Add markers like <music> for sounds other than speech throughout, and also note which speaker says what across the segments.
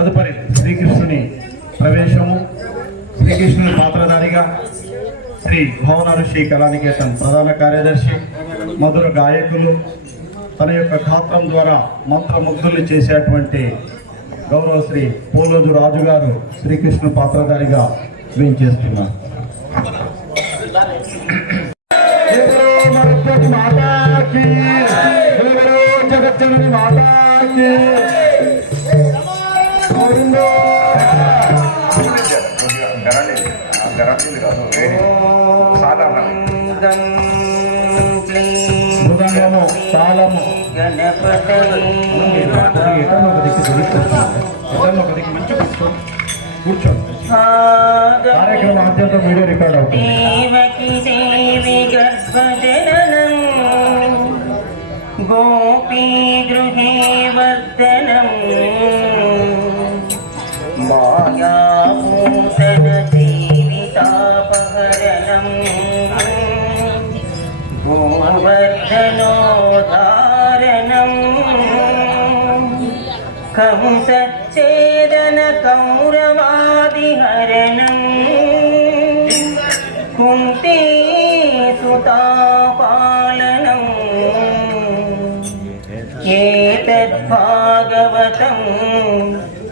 Speaker 1: తదుపరి శ్రీకృష్ణుని ప్రవేశము శ్రీకృష్ణుని పాత్రధారిగా శ్రీ భవన ఋషి కళానికేతన్ ప్రధాన కార్యదర్శి మధుర గాయకులు తన యొక్క గాత్రం ద్వారా మంత్రముగ్ధుల్ని చేసేటువంటి గౌరవ శ్రీ పోలోజు రాజు గారు శ్రీకృష్ణ పాత్రధారిగా వేయించేస్తున్నారు మాతాకి జగజ్జనని మాతాకి. మృదంగము తాళము. ఎక్కడో ఒక దిక్కు దొరుకుతుంది ఎక్కడో ఒక దిక్కు మంచి కూర్చోండి కూర్చోండి కార్యక్రమం అత్యంత వీడియో రికార్డ్ అవుతుంది.
Speaker 2: దేవకి దేవి గర్భజననం గోపీ గృహే వర్ధనం. మాయాభూతన జీవితాపహరణం గోవర్ధనోధారణం కంసచ్ఛేదన కౌరవాదిహరణం కుంతీ సుతాపాలనం ఏతద్భాగవతం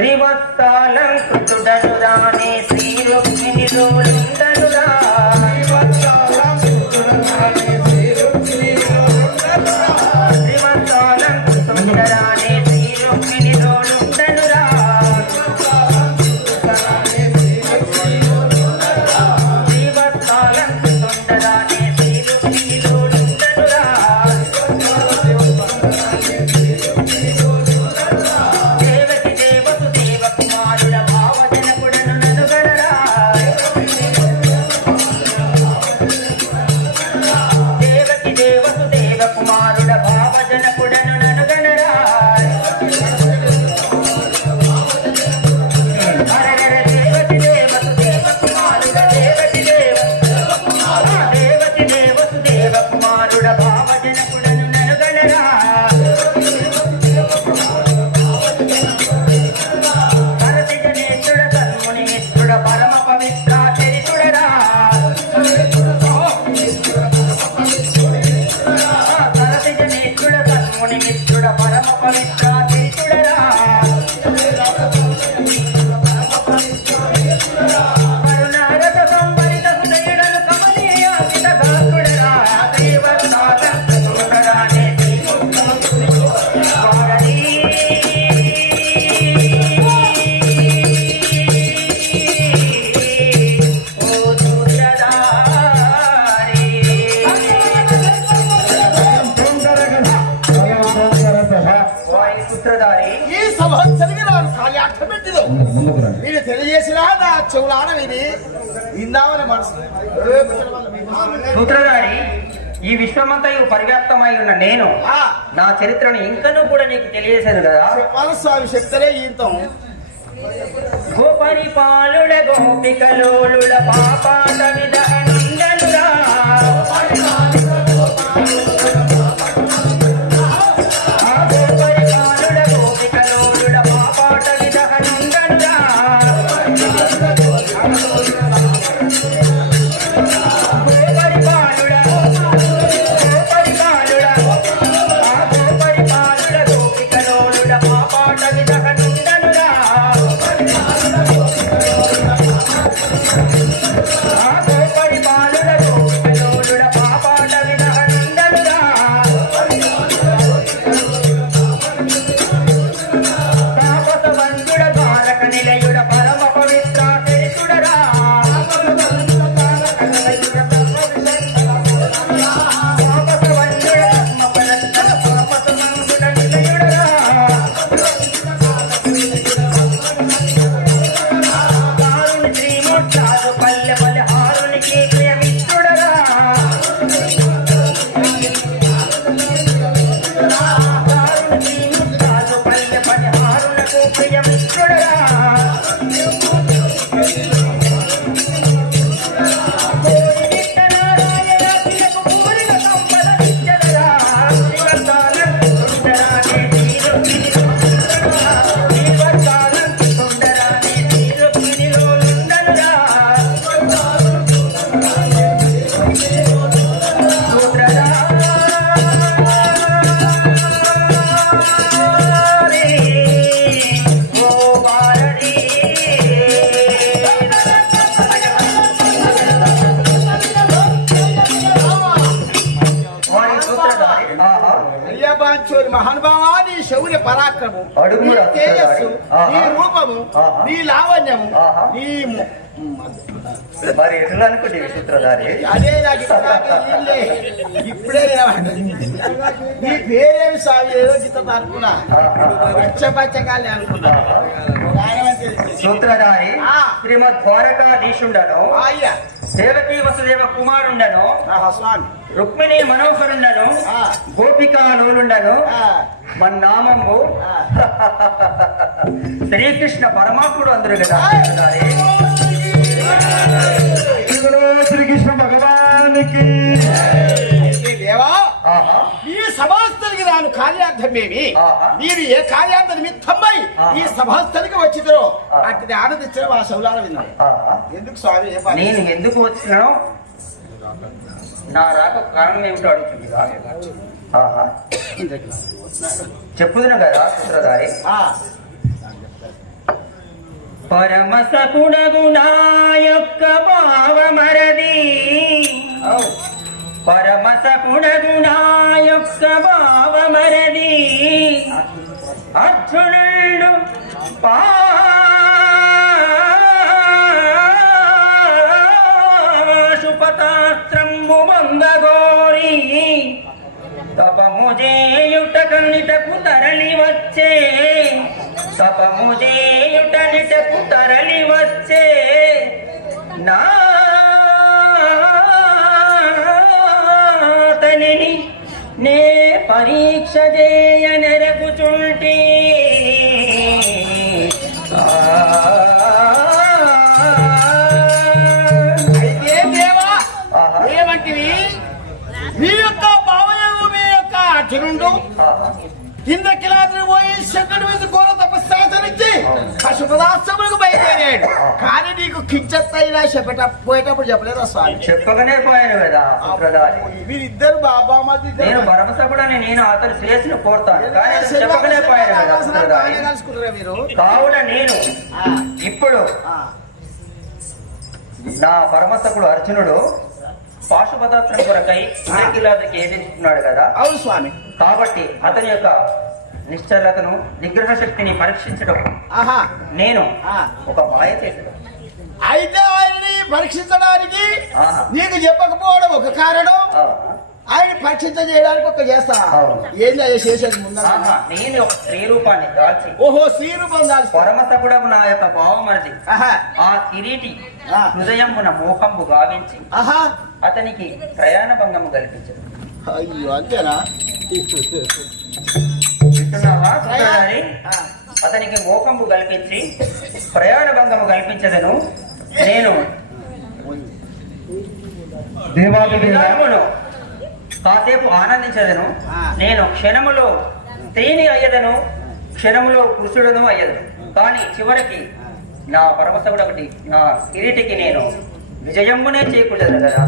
Speaker 2: శ్రీవత్సాలం కృతుడనురానే శ్రీరుక్మిణిలోలుండనురా
Speaker 3: శ్రీవత్స అట్ట పెట్టిదో
Speaker 1: ముందుకు రండి.
Speaker 3: వీడు తెలియజేసినా నా చెవులాన విని ఇందామని మనసు?
Speaker 2: సూత్రధారి ఈ విశ్వమంతయు పరివ్యాప్తమై ఉన్న నేను
Speaker 3: ఆ,
Speaker 2: నా చరిత్రను ఇంకనూ కూడా నీకు తెలియజేశాను కదా?
Speaker 3: చెప్పాలి స్వామి చెప్తలే ఈంతం.
Speaker 2: గోపరిపాలుడ గోపికలోలుడ పాపాత విధనురా
Speaker 3: నీ లావణ్యము. నీ
Speaker 2: మరి ఎట్లా అనుకుంటే సూత్రధారి
Speaker 3: అదే నాకు. ఇప్పుడే. నీ పేరేమి సాగు ఏదో అనుకున్నా అనుకున్నా.
Speaker 2: సూత్రధారి. శ్రీమద్ ద్వారకాధీశుండను
Speaker 3: అయ్యా
Speaker 2: దేవకీ వసుదేవ కుమారుండను. రుక్మిణి మనోహరుండను.
Speaker 3: ఆ.
Speaker 2: గోపికా నూలుండను
Speaker 3: ఆ,
Speaker 2: మన్నామంబు
Speaker 3: ఆ. <laughs>
Speaker 2: శ్రీకృష్ణ పరమాత్ముడు అందరు కదా.
Speaker 1: శ్రీకృష్ణ భగవానికి.
Speaker 3: రాను కార్యార్థమేమి. మీరు ఏ కార్యార్థ నిమిత్తమై. ఈ సభాస్థలికి వచ్చిద్దరో
Speaker 2: ఆహా.
Speaker 3: అట్టిది ఆనందించడం మా శౌలాల విన్నాను. ఎందుకు స్వామి?
Speaker 2: నేను ఎందుకు వచ్చినానో నా రాక కారణం ఏమిటో అడుగుతుంది. చెప్పుదును కదా సూత్రధారి పరమ సకుడగు నా యొక్క భావమరది
Speaker 3: ఔ.
Speaker 2: పరమ భావమరది అర్జునుడు పాశుపతాస్త్రము వందగోరి తపము కన్నిటకు తరలి వచ్చే. తపముజేయుట నిటకు తరలి వచ్చే. నా పరీక్ష చేయ.
Speaker 3: ఏమంటివి మీ యొక్క మీ యొక్క అర్జునుడు. కింద కిలాద్రి పోయి శంకరుడి మీద ఘోర తపస్సాచరించి బయలుదేరాడు కానీ నీకు కించెత్తైనా చెప్పట పోయేటప్పుడు చెప్పలేదా స్వామి?
Speaker 2: చెప్పగానే పోయాను కదా
Speaker 3: వీరిద్దరు బాబా
Speaker 2: నేను భరమసకుడని నేను అతను శ్రేయస్సును కోరుతాను. చెప్పగానే పోయాను కదా
Speaker 3: కలుసుకుంటారా మీరు?
Speaker 2: కావున నేను ఇప్పుడు
Speaker 3: ఆ,
Speaker 2: నా పరమసకుడు అర్జునుడు పాశుపదాస్త్రం కొరకై కిలాదికి ఏదిస్తున్నాడు కదా?
Speaker 3: అవును స్వామి.
Speaker 2: కాబట్టి అతని యొక్క నిశ్చలతను నిగ్రహ శక్తిని పరీక్షించడం.
Speaker 3: ఆహా.
Speaker 2: నేను
Speaker 3: ఆ.
Speaker 2: ఒక మాయ చేసడం
Speaker 3: అయితే ఆయన్ని పరీక్షించడానికి. నీకు చెప్పకపోవడం ఒక కారణం. ఆయన పరీక్షించ చేయడానికి ఒక చేస్తా. ఏంది అయ్యా చేసేది
Speaker 2: ఆహా, నేను ఒక స్త్రీ రూపాన్ని దాల్చి.
Speaker 3: ఓహో శ్రీ రూపం దాల్చి.
Speaker 2: పరమసకుడము నా యొక్క భావమరిది
Speaker 3: ఆహా.
Speaker 2: ఆ కిరీటి
Speaker 3: ఆ.
Speaker 2: హృదయమున మోహంబు గావించి
Speaker 3: ఆహా.
Speaker 2: అతనికి ప్రయాణ భంగము కల్పించదు
Speaker 3: అయ్యో అంతేనా?
Speaker 2: వింటున్నావా అతనికి మోకంబు కల్పించి ప్రయాణ భంగము కల్పించదను నేను. ధర్మును కాసేపు ఆనందించదను. నేను క్షణములో స్త్రీని అయ్యదను క్షణములో పురుషుడను అయ్యదను. కానీ చివరికి నా పరమసగుడు ఒకటి నా కిరీటికి నేను విజయమునే చేకూడదు కదా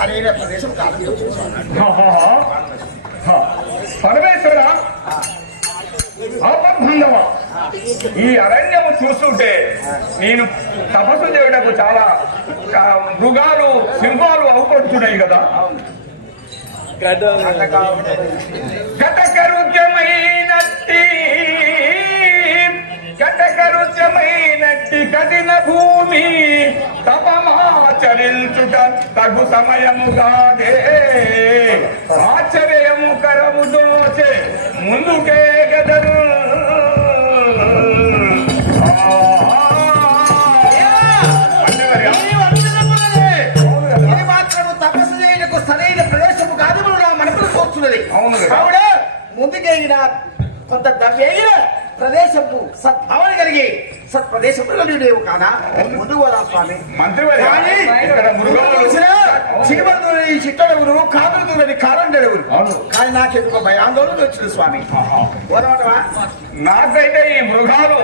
Speaker 3: సరైన ప్రదేశం కాదు
Speaker 4: పరమేశ్వర ఆపద్బంధవ ఈ అరణ్యము చూస్తుంటే నేను తపస్సు చేయడానికి చాలా మృగాలు సింహాలు అవపడుతున్నాయి కదా. కటకరుద్యమైనట్టి కఠిన భూమి తపమాచరించుట తగు సమయముగాదే ఆశ్చర్యము కరము దోచే ముందుకే గదరు.
Speaker 3: కాదు.
Speaker 4: అవును కదా.
Speaker 3: ముందుకెగిన కొంత దవ్యైన ప్రదేశము సద్భావన కలిగి సత్ప్రదేశములు లేవు కానా ముందు పోదా స్వామి చిరుమరుని చిట్టడవులు కాదురుని కారండెడవులు
Speaker 4: అవును.
Speaker 3: కానీ నాకెందుకు భయాందోళన వచ్చింది స్వామి.
Speaker 4: నాకైతే ఈ మృగాలు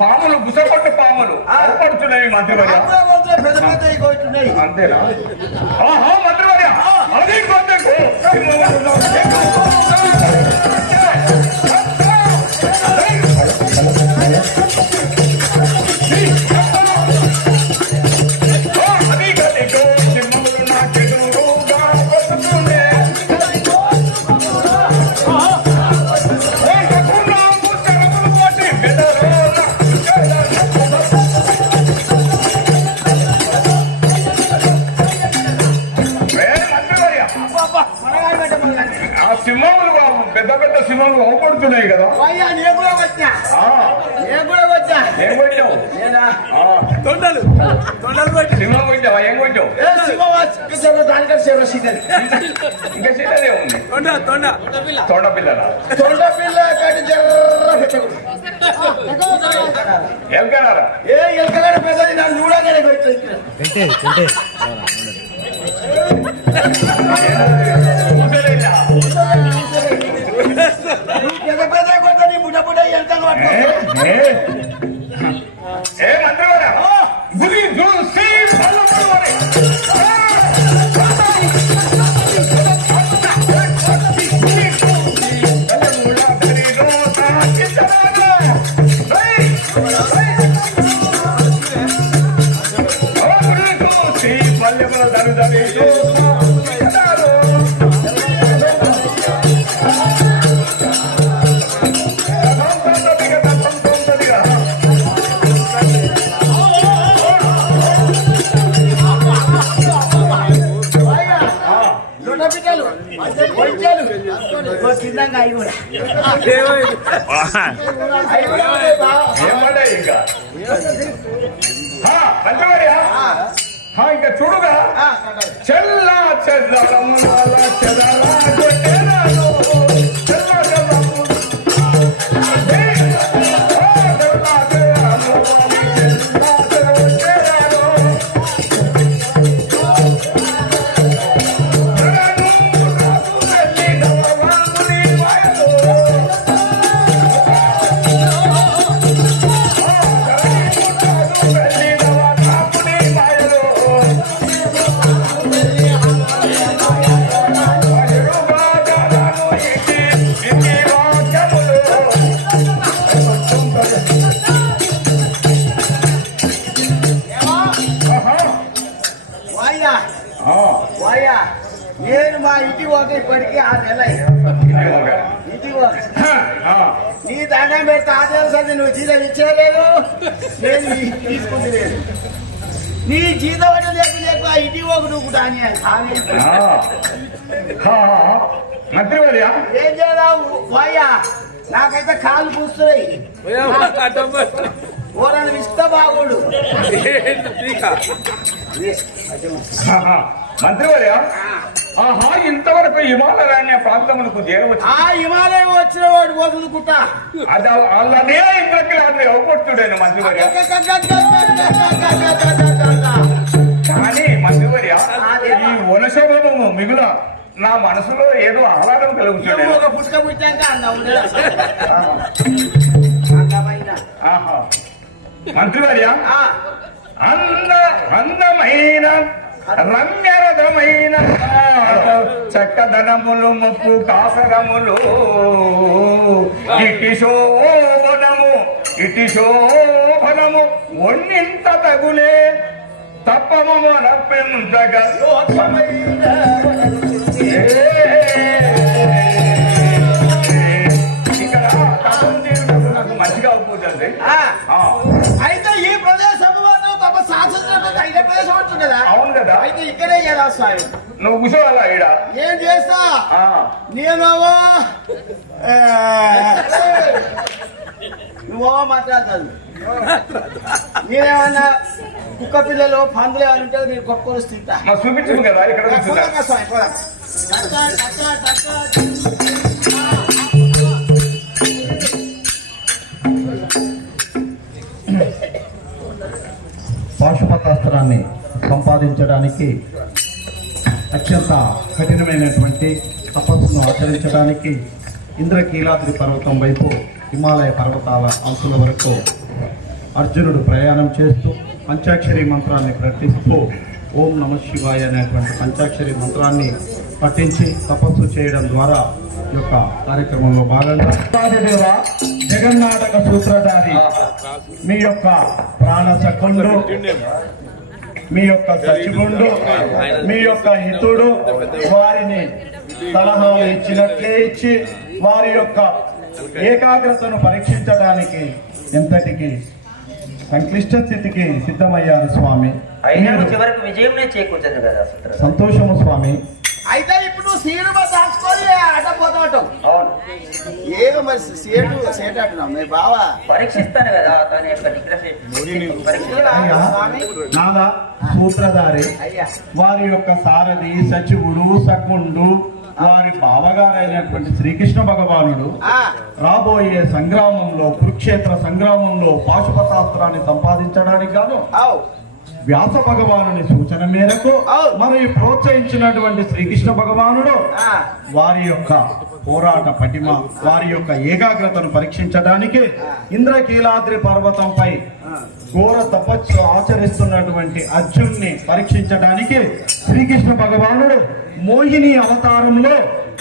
Speaker 4: పాములు గుసపట్టు పాములు
Speaker 3: ఆ.
Speaker 4: అవపడుతున్నాయి మంత్రివర్య అంతేనా? ఆహా మంత్రివర్య అది Thank you.
Speaker 3: తొండ తొండ.
Speaker 4: తోడ పిల్లల
Speaker 3: తొండ పిల్ల జర్ర.
Speaker 4: ఏం కనారా
Speaker 3: ఏ ఎలకగడ పెద్దది? నన్ను చూడగానే పెట్టలేదు పెద్ద పెద్ద కొత్త నీ బుడ్డ బుడ్డ ఎలకలు పట్టుకో Ay,
Speaker 4: bueno. ఇంకా చూడుగా. చెల్లా చెదరముల చెదరా
Speaker 3: ఇప్పటికీ ఆరు నెలలు నీ దండం పెడితే ఆ దేవసాన్ని నువ్వు జీతం ఇచ్చేయలేదు. నేను తీసుకుంది లేదు. నీ జీతం అంటే లేకు లేకు ఆ ఇంటికి పోక నువ్వు
Speaker 4: మంత్రివర్య
Speaker 3: ఏం చేద్దావు వాయ్యా నాకైతే కాలు పూస్తున్నాయి. ఓరని ఇష్ట బాగుడు
Speaker 4: మంత్రివర్య ఆహా. హిమాలయాన్య ప్రాంతములకు చేరవచ్చు
Speaker 3: ఆ హిమాలయం వచ్చిన వాడు వదులుకుంటా
Speaker 4: అది అలానే ఇంట్లోకి అతను ఇవ్వబడుతుండేను మంత్రివర్య కానీ మంత్రివర్య ఈ వనశోభము మిగుల నా మనసులో ఏదో ఆహ్లాదం కలుగుతుండే
Speaker 3: ఒక పుట్ట పుట్టాక
Speaker 4: మంత్రివర్య అంద అందమైన రమ్యరథమైన చక్కదనములు ముప్పు కాసరములు. ఇటి శోభనము ఇటి శోభనము ఒన్నింత తగులే తప్పము మన పెంచగ ఇక్కడ మంచిగా అవుతుంది
Speaker 3: అయిన ప్రదేశం కదా.
Speaker 4: అవును కదా.
Speaker 3: అయితే ఇక్కడే కదా స్వామి
Speaker 4: నువ్వు కూర్చోవాలా ఈడ?
Speaker 3: ఏం చేస్తా?
Speaker 4: ఆ,
Speaker 3: నువ్వో మాట్లాడతాను. నేనేమన్నా కుక్క పిల్లలు పందులు ఏమైనా ఉంటే నేను కొట్టుకొని తింటా
Speaker 4: మరి చూపించు కదా ఇక్కడ
Speaker 1: పాశుపతాస్త్రాన్ని సంపాదించడానికి అత్యంత కఠినమైనటువంటి తపస్సును ఆచరించడానికి ఇంద్రకీలాద్రి పర్వతం వైపు హిమాలయ పర్వతాల అంచుల వరకు అర్జునుడు ప్రయాణం చేస్తూ పంచాక్షరి మంత్రాన్ని ప్రకటిస్తూ ఓం నమ శివాయ అనేటువంటి పంచాక్షరి మంత్రాన్ని పఠించి తపస్సు చేయడం ద్వారా ఈ యొక్క కార్యక్రమంలో భాగంగా దేవ జగన్నాటక సూత్రధారి మీ యొక్క ప్రాణ సఖండు మీ యొక్క సచివుండు మీ యొక్క హితుడు వారిని సలహాలు ఇచ్చినట్లే ఇచ్చి వారి యొక్క ఏకాగ్రతను పరీక్షించడానికి ఎంతటికి సంక్లిష్ట స్థితికి సిద్ధమయ్యారు స్వామి.
Speaker 2: అయినా చివరకు విజయంనే చేకూర్చదు కదా
Speaker 1: సంతోషము స్వామి.
Speaker 3: అయితే ఇప్పుడు నువ్వు సీడు దాచుకొని అడ్డ పోతావు
Speaker 2: అవును.
Speaker 3: ఏదో మరి సేటు సేటు అంటున్నావు మీ బావా
Speaker 2: పరీక్షిస్తాను కదా యొక్క
Speaker 1: నాదా సూత్రధారి. వారి యొక్క సారథి సచివుడు సఖుండు వారి బావగారైనటువంటి శ్రీకృష్ణ భగవానుడు
Speaker 3: ఆ,
Speaker 1: రాబోయే సంగ్రామంలో కురుక్షేత్ర సంగ్రామంలో పాశుపతాస్త్రాన్ని సంపాదించడానికి గాను
Speaker 3: అవు.
Speaker 1: వ్యాస భగవానుని సూచన మేరకు
Speaker 3: అవును.
Speaker 1: మరి ప్రోత్సహించినటువంటి శ్రీకృష్ణ భగవానుడు వారి యొక్క పోరాట పటిమ వారి యొక్క ఏకాగ్రతను పరీక్షించడానికి ఇంద్రకీలాద్రి పర్వతంపై ఘోర తపస్సు ఆచరిస్తున్నటువంటి అర్జున్ని పరీక్షించడానికి శ్రీకృష్ణ భగవానుడు మోహిని అవతారంలో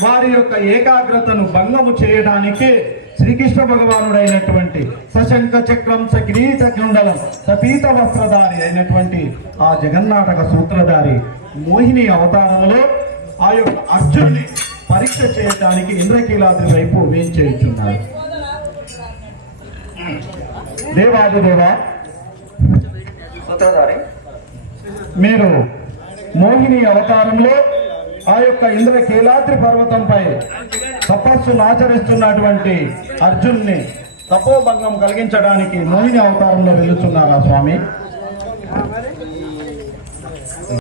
Speaker 1: వారి యొక్క ఏకాగ్రతను భంగము చేయడానికి శ్రీకృష్ణ భగవానుడైనటువంటి సశంక చక్రం సకిరీట కుండలం సపీత వస్త్రధారి అయినటువంటి ఆ జగన్నాటక సూత్రధారి మోహిని అవతారంలో ఆ యొక్క అర్జున్ని పరీక్ష చేయడానికి ఇంద్రకీలాద్రి వైపు వేంచేయుచున్నాడు. దేవాదిదేవా
Speaker 2: సూత్రధారి.
Speaker 1: మీరు మోహిని అవతారంలో ఆ యొక్క ఇంద్ర కీలాద్రి పర్వతంపై తపస్సును ఆచరిస్తున్నటువంటి అర్జున్ని తపోభంగం కలిగించడానికి మోహిని అవతారంలో వెళ్తున్నారు ఆ స్వామి?